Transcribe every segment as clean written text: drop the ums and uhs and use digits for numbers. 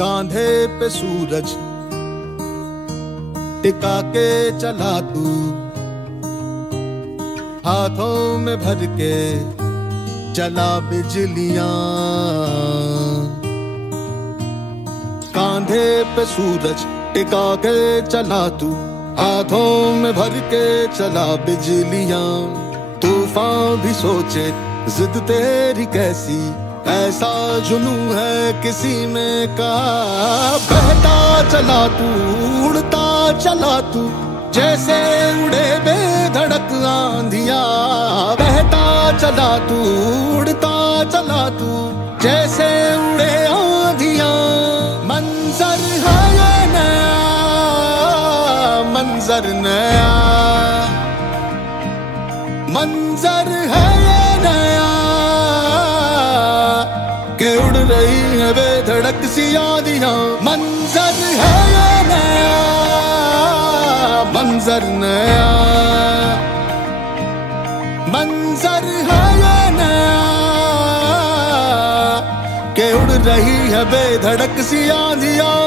कांधे पे सूरज टिका के चला तू, हाथों में भर के चला बिजलियां। कांधे पे सूरज टिका के चला तू, हाथों में भर के चला बिजलियां। तूफान भी सोचे जिद तेरी कैसी, ऐसा जुनू है किसी में कहा। बहता चला तू, उड़ता चला तू, जैसे उड़े बेधड़क आंधियां। बहता चला तू, उड़ता चला तू, जैसे उड़े आंधियां। मंजर है ये नया, मंजर नया, मंजर है ये नया, के उड़ रही है बेधड़क सी आंधियां। मंजर है ये नया, मंजर नया, मंजर है ये नया, के उड़ रही है बेधड़क सी आंधियां।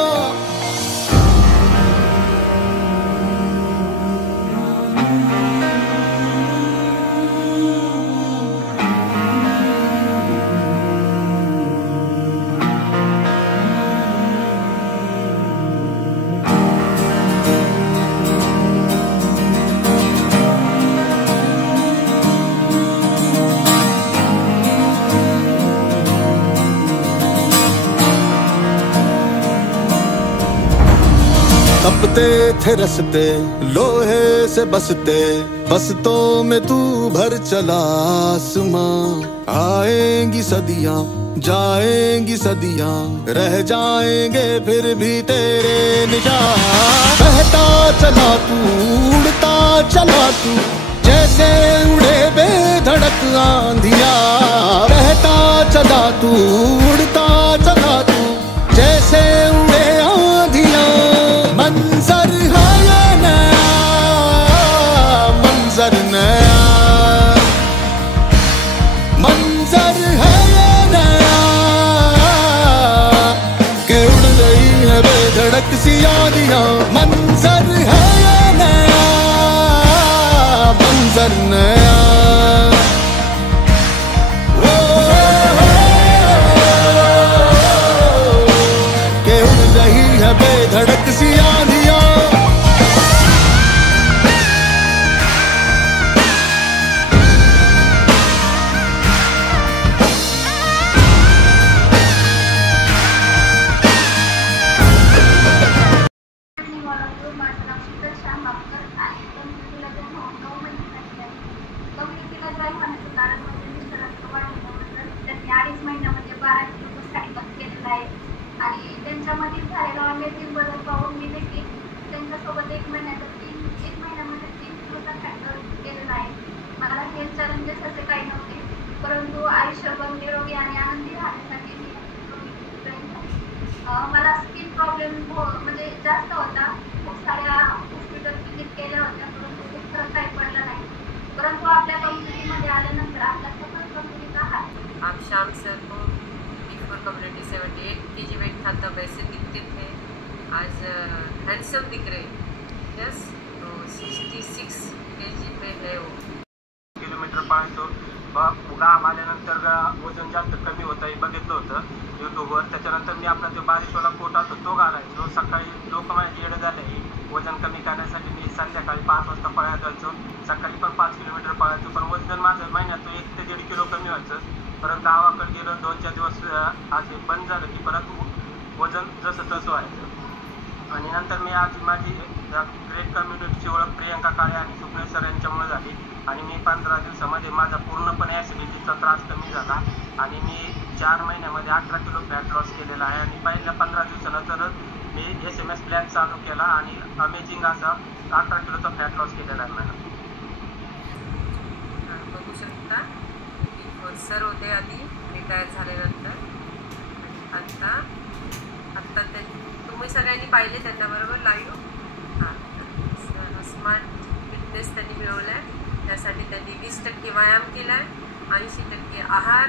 तपते थे रस्ते लोहे से बसते, बसतों में तू भर चला आसमां। आएंगी सदियां, जाएंगी सदियां, रह जाएंगे फिर भी तेरे निशान। बहता चला तू, उड़ता चला तू, जैसे उड़े बेधड़क आंधियां। बहता चला तू, उड़ता चला तू, जैसे उड़े आंधियां। मंजर है ये नया, मंजर नया, मंजर है ये नया, के उड़ रही है बेधड़क सी आंधियां। मंजर है ये नया, मंजर नया, के उड़ रही है बेधड़क सी आंधियां। आणि त्यांच्यामध्ये झालेला अमेझिंग बदल पाहून मी देखील त्यांच्यासोबत 1 महिन्यामध्ये 3 किलोचा फॅट लॉस केलेला आहे. मला हेल्थ चॅलेंजेस असे काही नव्हते, परंतु आयुष्यभर निरोगी आणि आनंदी राहण्यासाठी मी मला स्किन प्रॉब्लेम म्हणजे जास्त होता. खूप साऱ्या हॉस्पिटल व्हिजिट केल्या होत्या, परंतु खूप फरक काही पडला नाही. परंतु आपल्या कम्युनिटीमध्ये आल्यानंतर आपल्या सफल कम्युनिटीचा हात। आप शाम सर को कम्युनिटी 78 kg वेट था तब ऐसे दिखते थे, आज हैंडसम दिख रहे। यस, तो 66 kg पे है वो। किलोमीटर पळायचो, गाम आल्यानंतर वजन जास्त कमी होतं हे बघितलं होतं यूट्यूबवर. त्याच्यानंतर मी आपला जो बारिशवाला कोट असतो तो घालायचो. सकाळी लोक माझे येडं झाले वजन कमी करण्यासाठी मी संध्याकाळी 5 वाजता पळायला जायचो. सकाळी पण 5 किलोमीटर पळायचो, पण वजन माझं महिन्यात 1 ते 1.5 किलो कमी व्हायचं. परत गावाकडे गेलं, 2-4 दिवस असे बंद झालं की परत वजन जसं तसं व्हायचं. आणि नंतर मी आज माझी ग्रेट कम्युनिटीची ओळख प्रियंका काळे आणि सुप्रेश सर यांच्यामुळे झाली. आणि मी 15 दिवसामध्ये माझा पूर्णपणे ॲसिडिटीचा त्रास कमी झाला आणि मी 4 महिन्यामध्ये 18 किलो फॅट लॉस केलेला आहे. आणि पहिल्या 15 दिवसानंतर मी SMS प्लॅन चालू केला आणि अमेझिंग असा 18 किलोचा फॅट लॉस केलेला आहे मॅडम. बघू शकता सर होते आधी रिटायर झाल्यानंतर. आत्ता तुम्ही सगळ्यांनी पाहिले त्यांच्याबरोबर लाईव्ह. स्मार्ट फिटनेस त्यांनी मिळवला आहे, त्यासाठी त्यांनी 20% व्यायाम केला आहे, 80% आहार